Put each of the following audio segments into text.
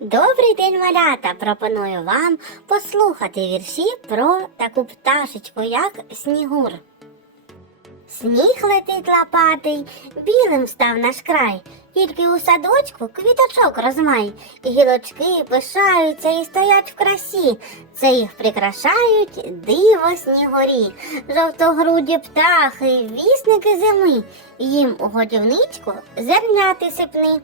Добрий день, малята! Пропоную вам послухати вірші про таку пташечку, як Снігур. Сніг летить лопатий, білим став наш край, тільки у садочку квіточок розмай, і гілочки пишаються і стоять в красі. Це їх прикрашають диво снігурі, жовтогруді птахи, вісники зими, їм у годівничку зерняти сипни.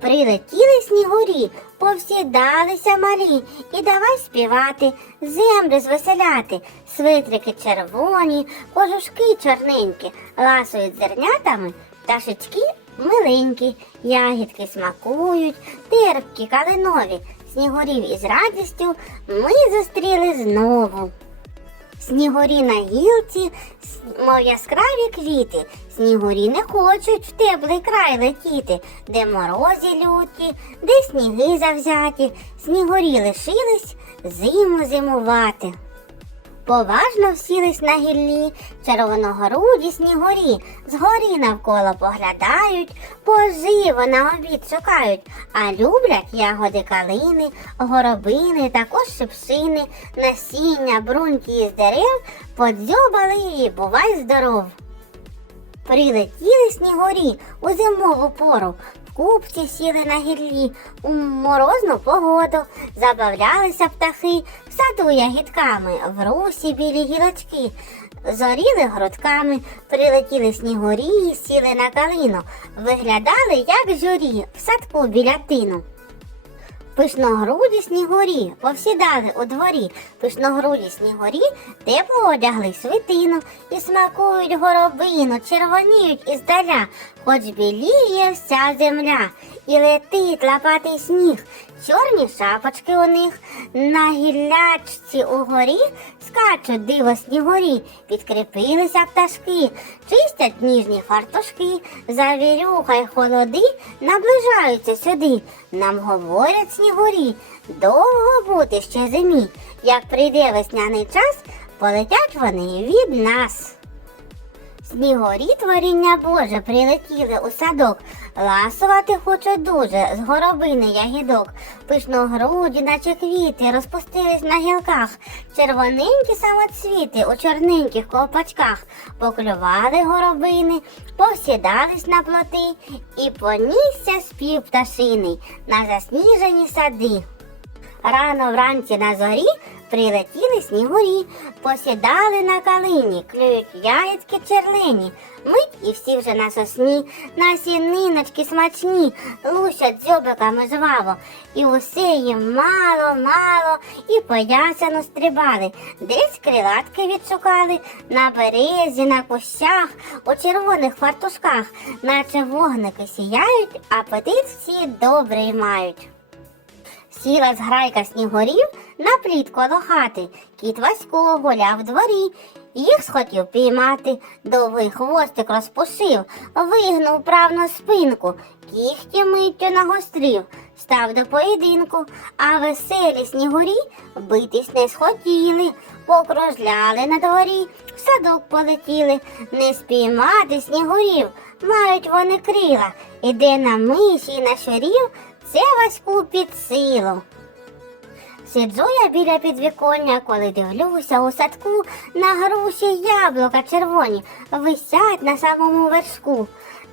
Прилетіли снігурі, повсідалися малі, і давай співати, землю звеселяти, свитрики червоні, кожушки чорненькі, ласують зернятами, пташечки миленькі, ягідки смакують, терпкі калинові, снігурів із радістю ми зустріли знову. Снігурі на гілці, мов яскраві квіти. Снігурі не хочуть в теплий край летіти, де морозі люті, де сніги завзяті. Снігурі лишились зиму зимувати. Поважно всілись на гіллі, червоногруді снігурі, згорі навколо поглядають, поживо на обід шукають, а люблять ягоди калини, горобини, також шипшини, насіння, бруньки із дерев, подзьобали і бувай здоров. Прилетіли снігурі у зимову пору, в купці сіли на гіллі, у морозну погоду, забавлялися птахи, в саду ягідками, в русі білі гілочки, зоріли грудками, прилетіли снігурі, сіли на калину, виглядали, як журі, в садку біля тину. Пишногруді снігурі повсідали у дворі, пишногруді снігурі тепло одягли світину і смакують горобину, червоніють іздаля, хоч біліє вся земля, і летить лапатий сніг, чорні шапочки у них, на гіллячці угорі скачуть диво снігурі, підкріпилися пташки, чистять ніжні фартушки, завірюха й холоди наближаються сюди. Нам говорять снігурі, довго бути ще зимі. Як прийде весняний час, полетять вони від нас. Снігорі творіння Боже прилетіли у садок, ласувати хочуть дуже з горобини ягідок, пишногруді, наче квіти, розпустились на гілках, червоненькі самоцвіти у чорненьких ковпачках, поклювали горобини, повсідались на плоти. І понісся спів пташиний на засніжені сади. Рано вранці на зорі прилетіли снігурі, посідали на калині, клюють яєцьки черлені. Мить і всі вже на сосні, на сіниночки смачні, лущать дзьобиками жваво, і усе їм мало, мало, і по ясену стрибали, десь крилатки відшукали, на березі, на кущах, у червоних фартушках, наче вогники сіяють, апетит всі добрий мають. Сіла зграйка снігурів на плід коло хати. Кіт Васько гуляв в дворі. Їх схотів піймати, довгий хвостик розпушив, вигнув правну спинку, кіхті миттю нагострів, став до поєдинку, а веселі снігурі битись не схотіли, покружляли на дворі, в садок полетіли, не спіймати снігурів, мають вони крила, іде на миші і на щурів, це Ваську під силу. Сиджу я біля підвіконня, коли дивлюся у садку на груші яблука червоні, висять на самому вершку.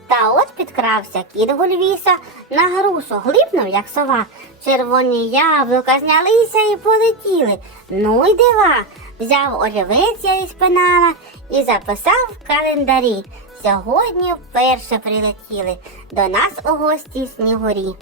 Та от підкрався кіт гульвіса, на грушу глипнув, як сова. Червоні яблука знялися і полетіли. Ну й дива. Взяв олівець я із пенала і записав в календарі. Сьогодні вперше прилетіли до нас у гості снігурі.